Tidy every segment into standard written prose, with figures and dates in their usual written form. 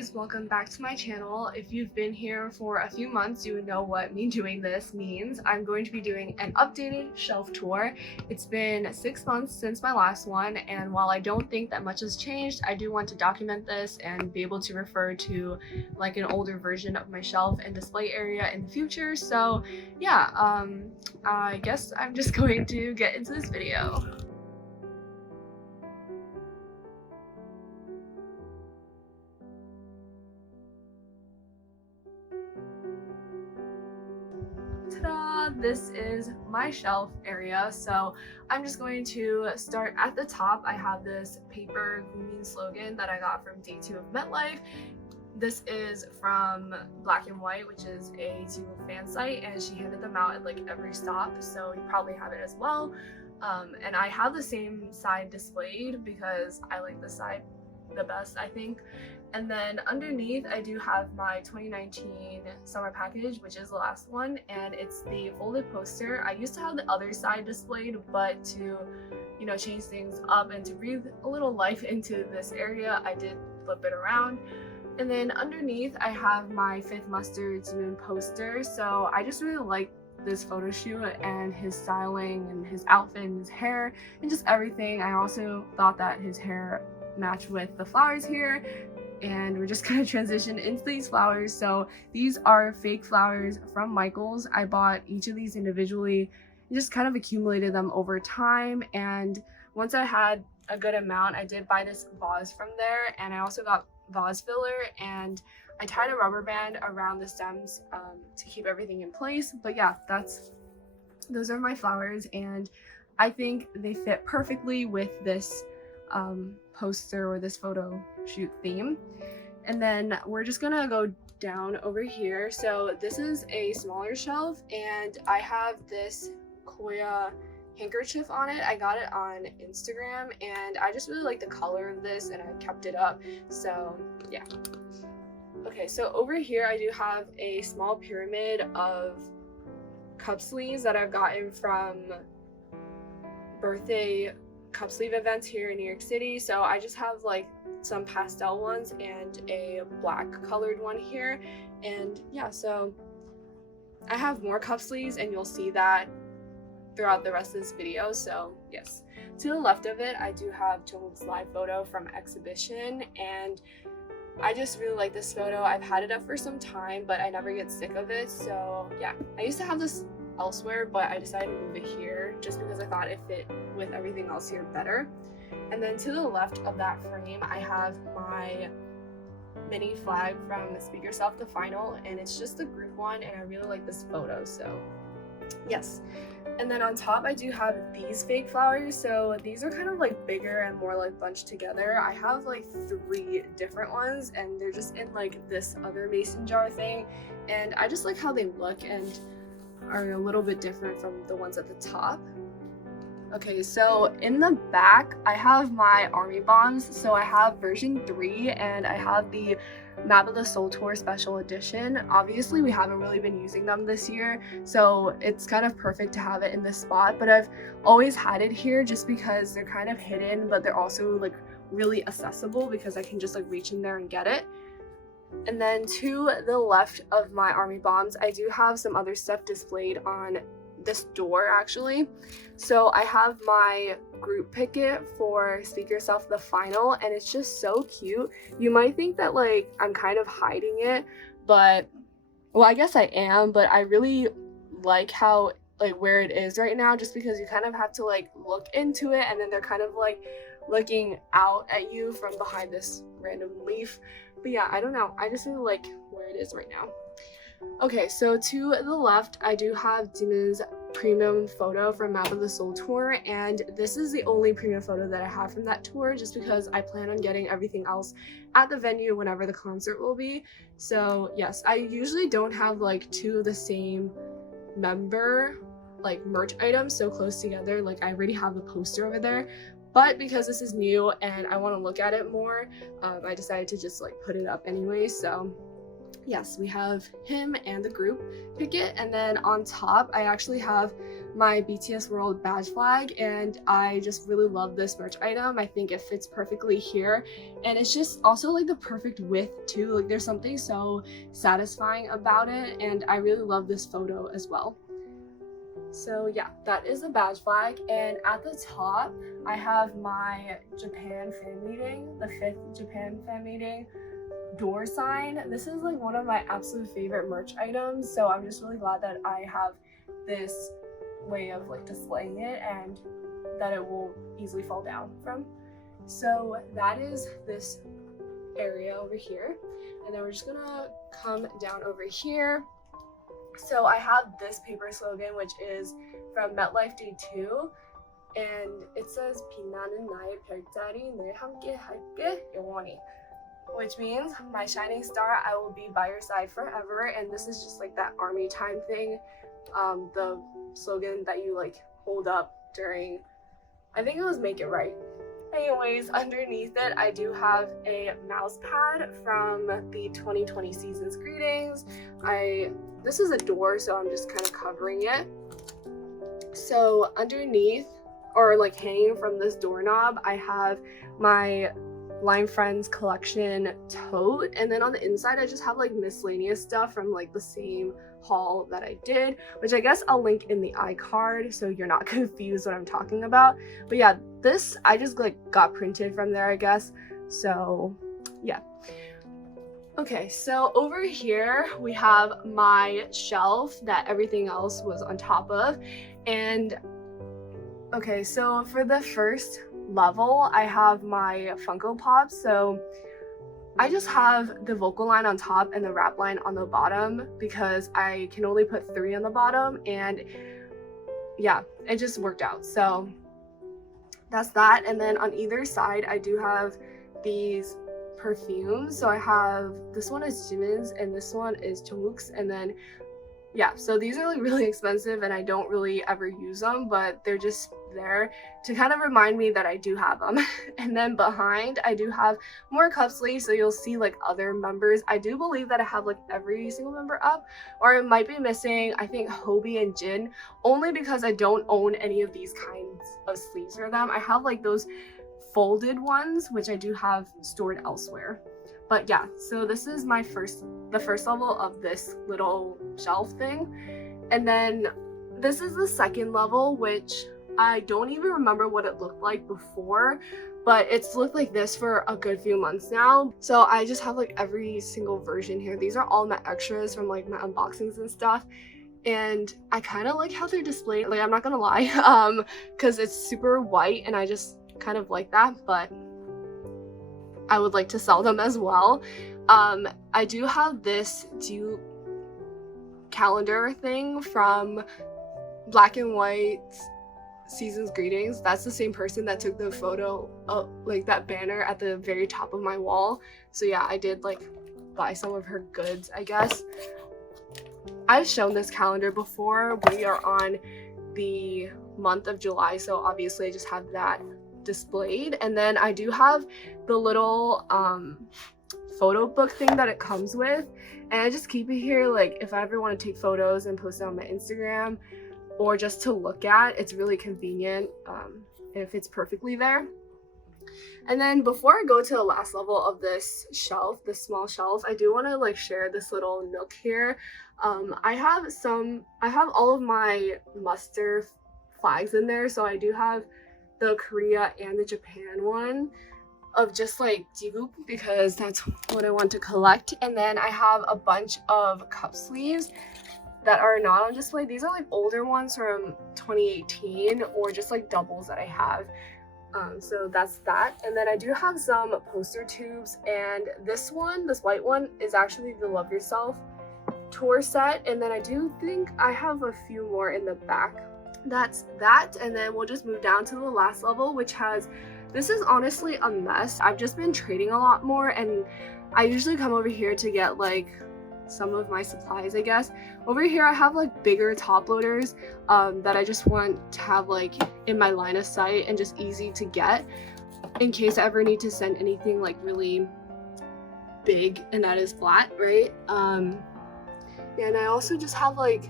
guys, welcome back to my channel. If you've been here for a few months, you would know what me doing this means. I'm going to be doing an updated shelf tour. It's been 6 months since my last one, and while I don't think that much has changed, I do want to document this and be able to refer to like an older version of my shelf and display area in the future. So yeah, I guess I'm just going to get into this video. This is my shelf area, so I'm just going to start at the top. I have this paper green slogan that I got from day 2 of MetLife. This is from Black and White, which is a Zero fan site, and she handed them out at like every stop, so you probably have it as well. And I have the same side displayed because I like this side the best, I think. And then underneath I do have my 2019 summer package, which is the last one, and it's the folded poster. I used to have the other side displayed, but to, you know, change things up and to breathe a little life into this area, I did flip it around. And then underneath I have my Fifth Mustard Moon poster. So I just really like this photo shoot and his styling and his outfit and his hair and just everything. I also thought that his hair matched with the flowers here, and we're just gonna transition into these flowers. So these are fake flowers from Michael's. I bought each of these individually and just kind of accumulated them over time, and once I had a good amount, I did buy this vase from there, and I also got vase filler, and I tied a rubber band around the stems to keep everything in place. But yeah, those are my flowers, and I think they fit perfectly with this poster or this photo shoot theme. And then we're just gonna go down over here. So this is a smaller shelf, and I have this Koya handkerchief on it. I got it on Instagram, and I just really like the color of this, and I kept it up. So yeah. Okay, so over here I do have a small pyramid of cup sleeves that I've gotten from birthday cup sleeve events here in New York City. So I just have like some pastel ones and a black colored one here, and yeah, so I have more cup sleeves and you'll see that throughout the rest of this video. So yes, to the left of it I do have Jungkook's live photo from exhibition, and I just really like this photo. I've had it up for some time, but I never get sick of it. So yeah, I used to have this elsewhere, but I decided to move it here just because I thought it fit with everything else here better. And then to the left of that frame I have my mini flag from Speak Yourself the Final, and it's just a group one, and I really like this photo, so yes. And then on top I do have these fake flowers. So these are kind of like bigger and more like bunched together. I have like 3 different ones, and they're just in like this other mason jar thing, and I just like how they look and are a little bit different from the ones at the top. Okay, so in the back I have my army bombs. So I have version 3, and I have the Map of the Soul Tour special edition. Obviously we haven't really been using them this year, so it's kind of perfect to have it in this spot, but I've always had it here just because they're kind of hidden, but they're also like really accessible because I can just like reach in there and get it. And then to the left of my army bombs I do have some other stuff displayed on this door actually. So I have my group picket for Speak Yourself the Final, and it's just so cute. You might think that like I'm kind of hiding it, but well, I guess I am, but I really like how like where it is right now, just because you kind of have to like look into it, and then they're kind of like looking out at you from behind this random leaf. But yeah, I don't know, I just really like where it is right now. Okay, so to the left I do have Jimin's premium photo from Map of the Soul tour, and this is the only premium photo that I have from that tour just because I plan on getting everything else at the venue whenever the concert will be. So yes, I usually don't have like 2 of the same member like merch items so close together. Like I already have the poster over there, but because this is new and I want to look at it more, I decided to just like put it up anyway. So yes, we have him and the group pick it. And then on top, I actually have my BTS World badge flag, and I just really love this merch item. I think it fits perfectly here, and it's just also like the perfect width too. Like there's something so satisfying about it, and I really love this photo as well. So yeah, that is the badge flag, and at the top I have my Japan fan meeting, the 5th Japan fan meeting door sign. This is like one of my absolute favorite merch items, so I'm just really glad that I have this way of like displaying it and that it will easily fall down from. So that is this area over here, and then we're just gonna come down over here. So I have this paper slogan, which is from MetLife Day 2, and it says 빛나는 나의 별자리 늘 함께 할게 영원히, which means my shining star, I will be by your side forever. And this is just like that army time thing, the slogan that you like hold up during, I think it was Make It Right. Anyways, underneath it I do have a mouse pad from the 2020 season's greetings. This is a door, so I'm just kind of covering it. So underneath, or like hanging from this doorknob, I have my Lime Friends collection tote, and then on the inside I just have like miscellaneous stuff from like the same haul that I did, which I guess I'll link in the iCard so you're not confused what I'm talking about. But yeah, this I just like got printed from there, I guess. So yeah. Okay, so over here we have my shelf that everything else was on top of. And okay, so for the first level I have my Funko Pops. So I just have the vocal line on top and the rap line on the bottom because I can only put 3 on the bottom, and yeah, it just worked out. So that's that. And then on either side I do have these perfumes. So I have, this one is Jimin's and this one is Jungkook's, and then yeah, so these are like really expensive and I don't really ever use them, but they're just there to kind of remind me that I do have them. And then behind I do have more cup sleeves, so you'll see like other members. I do believe that I have like every single member up, or it might be missing, I think, Hobie and Jin, only because I don't own any of these kinds of sleeves for them. I have like those folded ones, which I do have stored elsewhere. But yeah, so this is my the first level of this little shelf thing. And then this is the second level, which I don't even remember what it looked like before, but it's looked like this for a good few months now. So I just have like every single version here. These are all my extras from like my unboxings and stuff. And I kind of like how they're displayed, like I'm not gonna lie, because it's super white and I just kind of like that, but I would like to sell them as well. I do have this calendar thing from Black and White Season's Greetings. That's the same person that took the photo of like that banner at the very top of my wall. So yeah, I did like buy some of her goods, I guess. I've shown this calendar before. We are on the month of July, so obviously I just have that displayed. And then I do have the little photo book thing that it comes with, and I just keep it here like if I ever want to take photos and post it on my Instagram or just to look at. It's really convenient, and it fits perfectly there. And then before I go to the last level of this shelf, this small shelf, I do want to like share this little nook here. I have all of my muster flags in there, so I do have the Korea and the Japan one of just like Jiguk because that's what I want to collect. And then I have a bunch of cup sleeves that are not on display. These are like older ones from 2018 or just like doubles that I have. So that's that. And then I do have some poster tubes, and this white one is actually the Love Yourself tour set. And then I do think I have a few more in the back. That's that. And then we'll just move down to the last level, which has, this is honestly a mess. I've just been trading a lot more, and I usually come over here to get like some of my supplies, I guess. Over here I have like bigger top loaders that I just want to have like in my line of sight and just easy to get in case I ever need to send anything like really big, and that is flat, right? Yeah, and I also just have like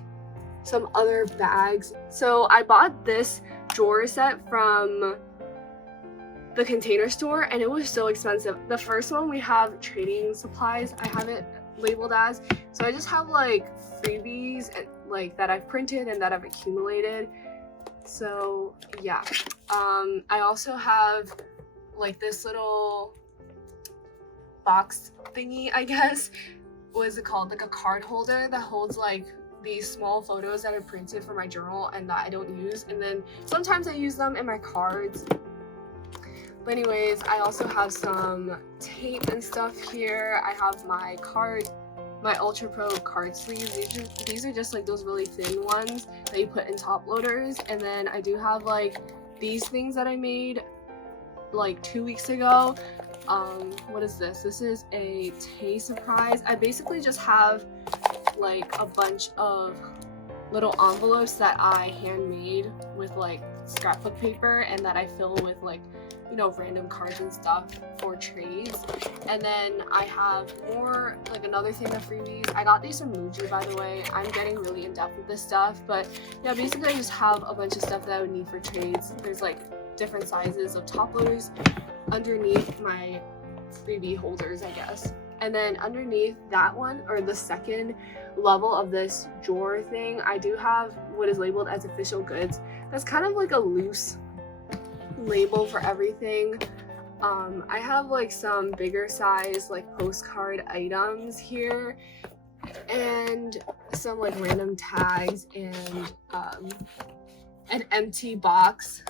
some other bags. So I bought this drawer set from the Container Store, and it was so expensive. The first one we have trading supplies, I have it labeled as. So I just have like freebies and like that I've printed and that I've accumulated. So yeah, I also have like this little box thingy, I guess. What is it called? Like a card holder that holds like these small photos that I printed for my journal and that I don't use, and then sometimes I use them in my cards. But anyways, I also have some tape and stuff here. I have my Ultra Pro card sleeves. These are just like those really thin ones that you put in top loaders. And then I do have like these things that I made like 2 weeks ago. What is this? This is a Tay surprise. I basically just have like a bunch of little envelopes that I handmade with like scrapbook paper, and that I fill with like, you know, random cards and stuff for trades. And then I have more, like another thing of freebies. I got these from Muji, by the way. I'm getting really in depth with this stuff, but yeah, basically I just have a bunch of stuff that I would need for trades. There's like different sizes of top loaders underneath my freebie holders, I guess. And then underneath that one, or the second level of this drawer thing, I do have what is labeled as official goods. That's kind of like a loose label for everything. I have like some bigger size like postcard items here, and some like random tags, and an empty box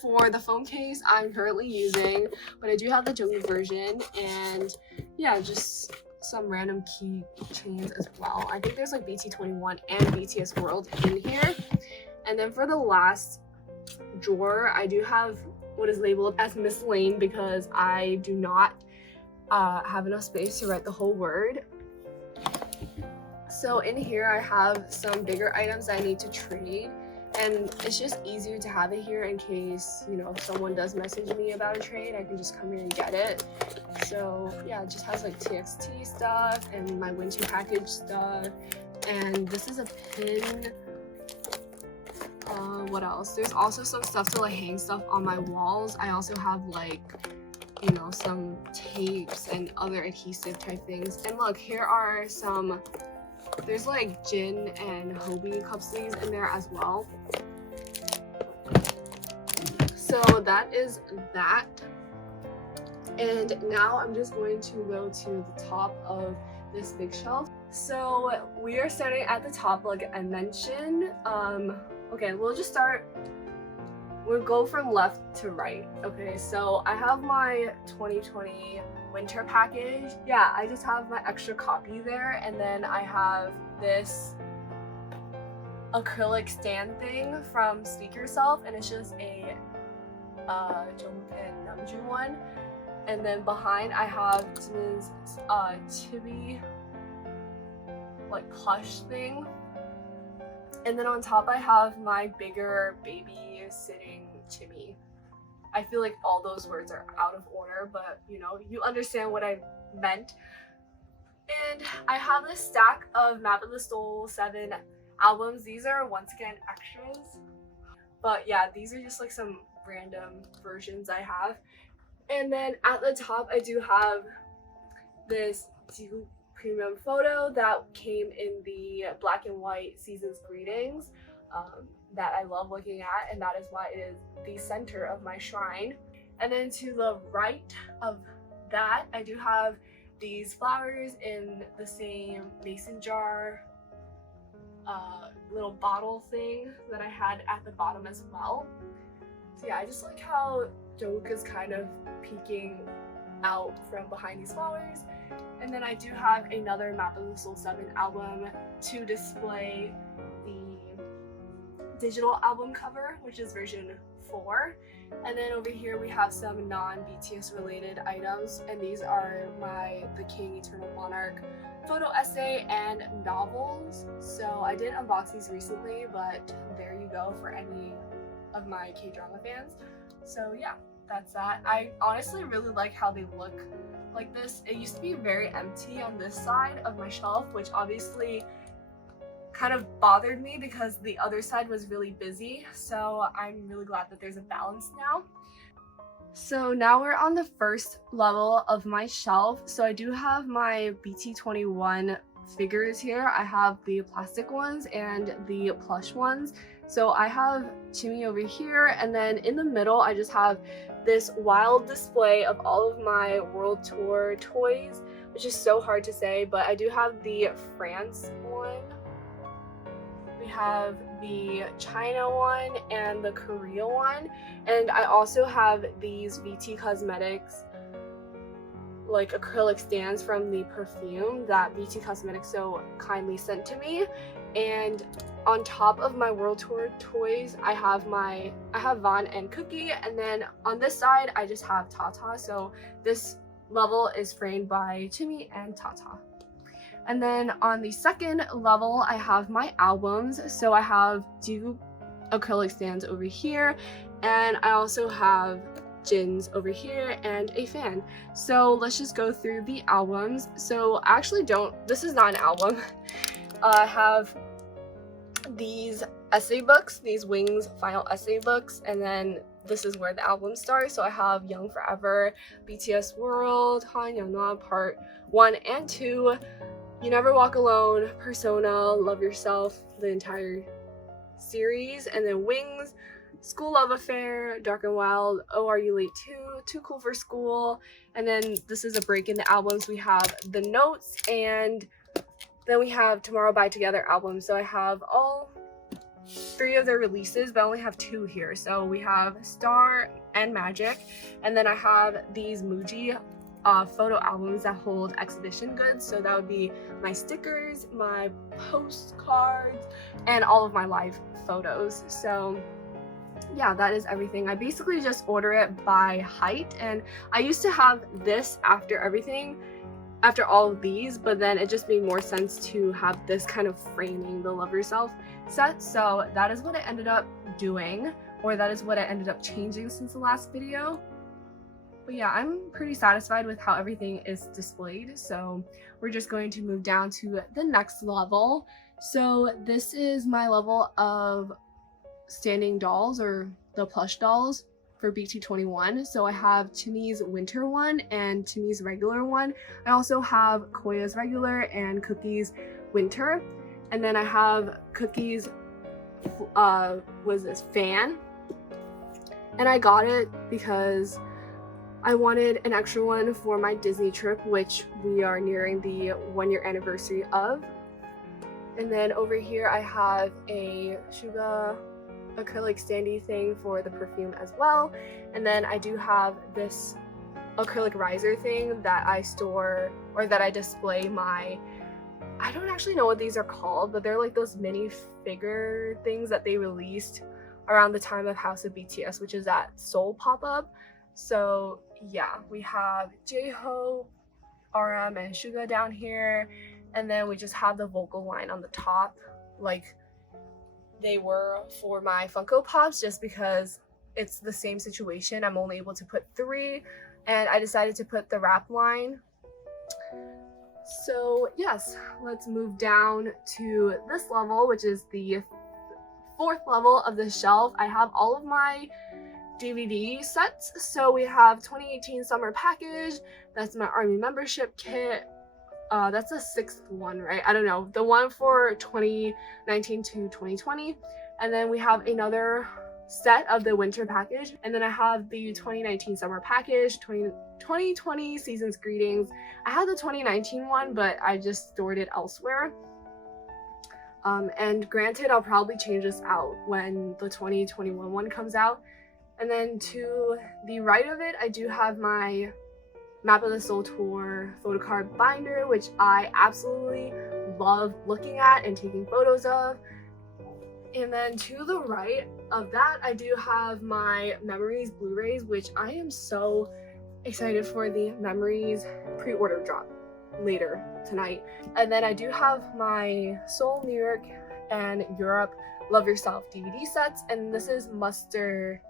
for the phone case I'm currently using, but I do have the Jungkook version, and yeah, just some random key chains as well. I think there's like BT21 and BTS World in here. And then for the last drawer, I do have what is labeled as miscellaneous because I do not have enough space to write the whole word. So in here I have some bigger items that I need to trade, and it's just easier to have it here in case, you know, if someone does message me about a trade, I can just come here and get it. So yeah, it just has like TXT stuff and my winter package stuff, and this is a pin. What else? There's also some stuff to like hang stuff on my walls. I also have like, you know, some tapes and other adhesive type things. And look, here are some, there's like Jin and Hobie cup sleeves in there as well. So that is that. And now I'm just going to go to the top of this big shelf. So we are starting at the top, like I mentioned. Okay, we'll go from left to right. Okay, so I have my 2020 winter package. Yeah, I just have my extra copy there, and then I have this acrylic stand thing from Speak Yourself, and it's just a Jungkook and Namjoon one. And then behind I have this chibi like plush thing. And then on top I have my bigger baby sitting chibi. I feel like all those words are out of order, but you know, you understand what I meant. And I have this stack of Map of the Soul 7 albums. These are once again extras. But yeah, these are just like some random versions I have. And then at the top I do have this premium photo that came in the black and white Season's Greetings that I love looking at, and that is why it is the center of my shrine. And then to the right of that, I do have these flowers in the same mason jar little bottle thing that I had at the bottom as well. So yeah, I just like how Jungkook is kind of peeking out from behind these flowers. And then I do have another Map of the Soul 7 album to display the digital album cover, which is version 4. And then over here we have some non-BTS related items, and these are The King Eternal Monarch photo essay and novels. So I did unbox these recently, but there you go for any of my K-drama fans. So yeah. that's that. I honestly really like how they look like this. It used to be very empty on this side of my shelf, which obviously kind of bothered me because the other side was really busy. So I'm really glad that there's a balance now. So now we're on the first level of my shelf. So I do have my BT21 figures here. I have the plastic ones and the plush ones. So I have Timmy over here, and then in the middle I just have this wild display of all of my World Tour toys, which is so hard to say, but I do have the France one. We have the China one and the Korea one, and I also have these VT Cosmetics like acrylic stands from the perfume that VT Cosmetics so kindly sent to me. And on top of my World Tour toys, I have Vaughn and Cookie, and then on this side I just have Tata. So this level is framed by Timmy and Tata. And then on the second level I have my albums. So I have two acrylic stands over here, and I also have Jin's over here and a fan. So let's just go through the albums. So I actually this is not an album. I have these essay books, these Wings final essay books, and then this is where the album starts. So I have Young Forever, BTS World, Han Yeonhwa Part 1 and 2, You Never Walk Alone, Persona, Love Yourself, the entire series, and then Wings, School Love Affair, Dark and Wild, Oh Are You Late Too, Too Cool for School, and then this is a break in the albums. We have The Notes, and then we have Tomorrow by Together album. So I have all 3 of their releases, but I only have 2 here. So we have Star and Magic, and then I have these Muji photo albums that hold exhibition goods. So that would be my stickers, my postcards, and all of my live photos. So yeah, that is everything. I basically just order it by height, and I used to have this after all of these, but then it just made more sense to have this kind of framing the Love Yourself set. So that is what I ended up doing, or that is what I ended up changing since the last video. But yeah, I'm pretty satisfied with how everything is displayed. So we're just going to move down to the next level. So this is my level of standing dolls, or the plush dolls for BT21. So I have Timmy's winter one and Timmy's regular one. I also have Koya's regular and Cookie's winter. And then I have Cookie's fan. And I got it because I wanted an extra one for my Disney trip, which we are nearing the 1-year anniversary of. And then over here I have a Suga acrylic standee thing for the perfume as well. And then I do have this acrylic riser thing that I store, or that I display my, I don't actually know what these are called, but they're like those mini figure things that they released around the time of House of BTS, which is that Seoul pop-up. So yeah, we have J-Hope, RM, and Suga down here, and then we just have the vocal line on the top, like they were for my Funko Pops, just because it's the same situation. I'm only able to put 3, and I decided to put the rap line. So yes, let's move down to this level, which is the 4th level of the shelf. I have all of my DVD sets. So we have 2018 summer package, that's my army membership kit. That's the 6th one, right? I don't know, the one for 2019 to 2020. And then we have another set of the winter package, and then I have the 2019 summer package, 2020 season's greetings. I had the 2019 one, but I just stored it elsewhere. And granted, I'll probably change this out when the 2021 one comes out. And then to the right of it, I do have my Map of the Seoul Tour photo card binder, which I absolutely love looking at and taking photos of. And then to the right of that, I do have my Memories Blu-rays, which I am so excited for the Memories pre-order drop later tonight. And then I do have my Seoul, New York, and Europe Love Yourself DVD sets, and this is Mustard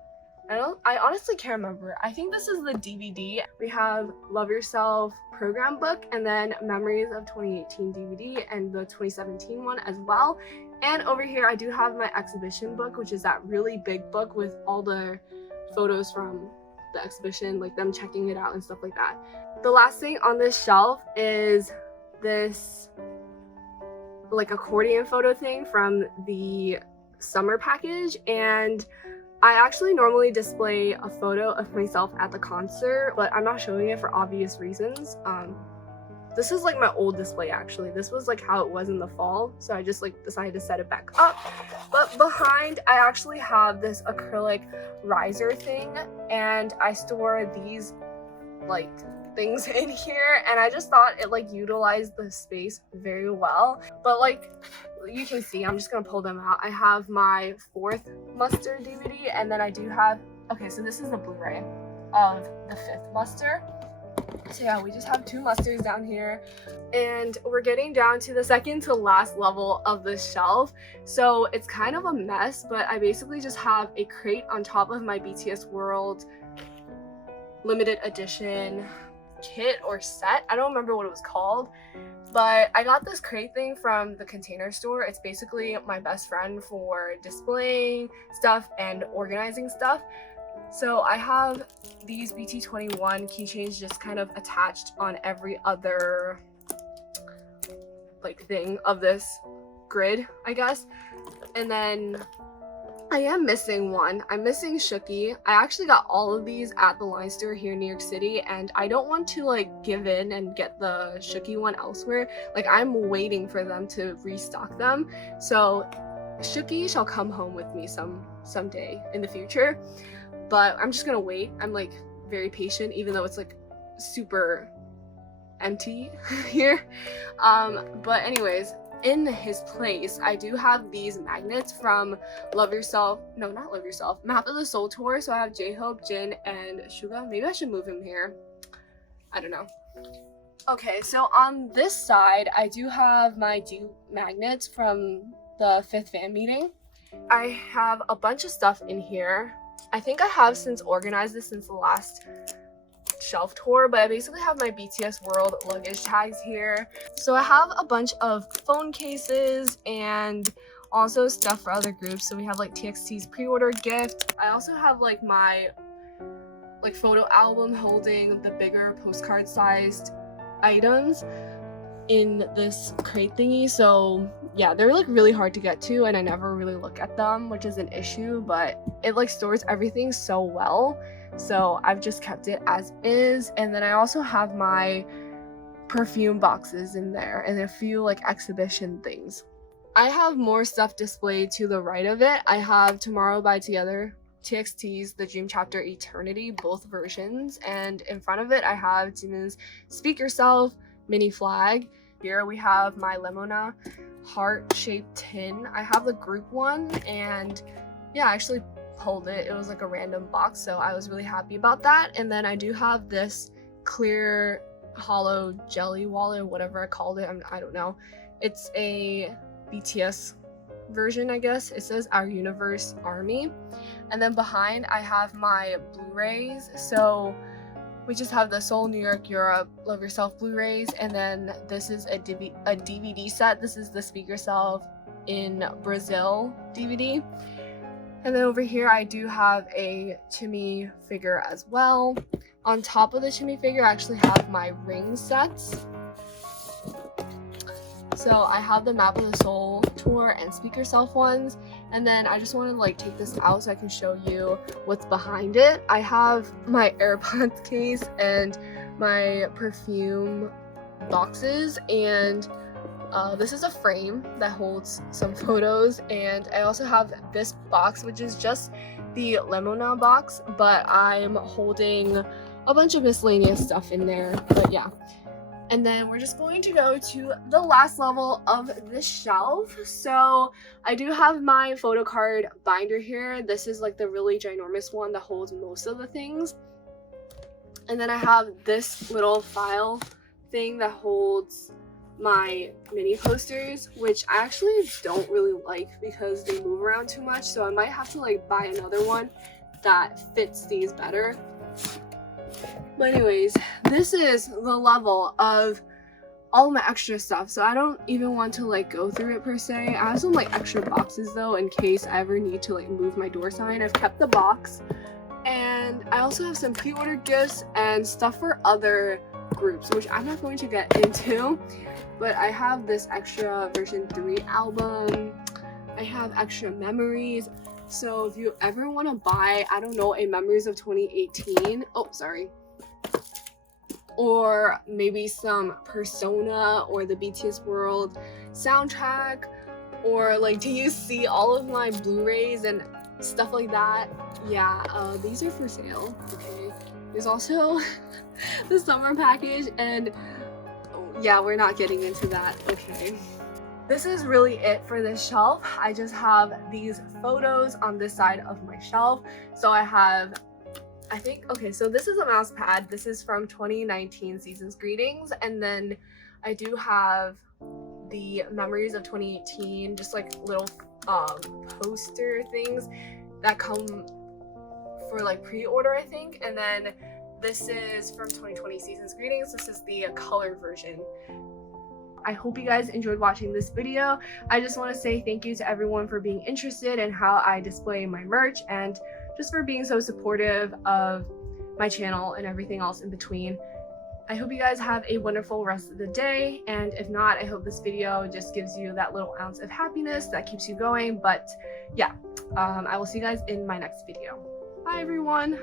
I honestly can't remember. I think this is the DVD. We have Love Yourself program book, and then Memories of 2018 DVD, and the 2017 one as well. And over here I do have my exhibition book, which is that really big book with all the photos from the exhibition, like them checking it out and stuff like that. The last thing on this shelf is this like accordion photo thing from the summer package, and I actually normally display a photo of myself at the concert, but I'm not showing it for obvious reasons. This is like my old display actually. This was like how it was in the fall, so I just like decided to set it back up. But behind, I actually have this acrylic riser thing, and I store these like things in here, and I just thought it like utilized the space very well. But like you can see, I'm just gonna pull them out. I have my 4th Muster DVD, and then I do have, okay, so this is the Blu-ray of the 5th Muster. So yeah, we just have 2 Musters down here, and we're getting down to the second to last level of the shelf. So it's kind of a mess, but I basically just have a crate on top of my BTS World limited edition kit or set. I don't remember what it was called, but I got this crate thing from the Container Store. It's basically my best friend for displaying stuff and organizing stuff. So I have these BT21 keychains just kind of attached on every other like thing of this grid, I guess. And then I am missing one. I'm missing Shooky. I actually got all of these at the line store here in New York City, and I don't want to like give in and get the Shooky one elsewhere. Like, I'm waiting for them to restock them. So Shooky shall come home with me someday in the future. But I'm just gonna wait. I'm like very patient, even though it's like super empty here. But anyways, in his place, I do have these magnets from Love Yourself, no, not Love Yourself, Map of the Soul tour. So I have J-Hope, Jin, and Suga. Maybe I should move him here. I don't know. Okay, so on this side, I do have my dupe magnets from the 5th fan meeting. I have a bunch of stuff in here. I think I have since organized this since the last shelf tour, but I basically have my BTS World luggage tags here. So I have a bunch of phone cases and also stuff for other groups. So we have like TXT's pre-order gift. I also have like my like photo album holding the bigger postcard sized items in this crate thingy. So yeah, they're like really hard to get to, and I never really look at them, which is an issue, but it like stores everything so well. So I've just kept it as is. And then I also have my perfume boxes in there and a few like exhibition things. I have more stuff displayed to the right of it. I have Tomorrow by Together, TXT's The Dream Chapter Eternity, both versions. And in front of it, I have Jimin's Speak Yourself mini flag. Here we have my Lemona heart-shaped tin. I have the group one, and yeah, I actually pulled it. It was like a random box, so I was really happy about that. And then I do have this clear hollow jelly wallet, or whatever I called it. I don't know. It's a BTS version, I guess. It says Our Universe Army. And then behind, I have my Blu-rays. So we just have the Seoul, New York, Europe, Love Yourself Blu-rays, and then this is a DVD set. This is the Speak Yourself in Brazil DVD. And then over here, I do have a Chimmy figure as well. On top of the Chimmy figure, I actually have my ring sets. So I have the Map of the Soul tour and Speak Yourself ones. And then I just want to like take this out so I can show you what's behind it. I have my AirPods case and my perfume boxes, and this is a frame that holds some photos. And I also have this box, which is just the Lemona box, but I'm holding a bunch of miscellaneous stuff in there. But yeah. And then we're just going to go to the last level of this shelf. So I do have my photo card binder here. This is like the really ginormous one that holds most of the things. And then I have this little file thing that holds my mini posters, which I actually don't really like because they move around too much. So I might have to like buy another one that fits these better. But anyways, this is the level of all my extra stuff, so I don't even want to like go through it per se. I have some like extra boxes though in case I ever need to like move my door sign. I've kept the box, and I also have some pre-order gifts and stuff for other groups, which I'm not going to get into. But I have this extra version 3 album. I have extra memories. So if you ever want to buy, I don't know, a Memories of 2018, or maybe some Persona or the BTS World soundtrack, or like, do you see all of my Blu-rays and stuff like that? Yeah, these are for sale. Okay, there's also the summer package, and yeah, we're not getting into that. Okay, this is really it for this shelf. I just have these photos on this side of my shelf. So I have, I think, okay, so this is a mouse pad. This is from 2019 Season's Greetings. And then I do have the Memories of 2018, just like little poster things that come for like pre-order, I think. And then this is from 2020 Season's Greetings. This is the color version. I hope you guys enjoyed watching this video. I just want to say thank you to everyone for being interested in how I display my merch, and just for being so supportive of my channel and everything else in between. I hope you guys have a wonderful rest of the day, and if not, I hope this video just gives you that little ounce of happiness that keeps you going. But yeah, I will see you guys in my next video. Bye everyone!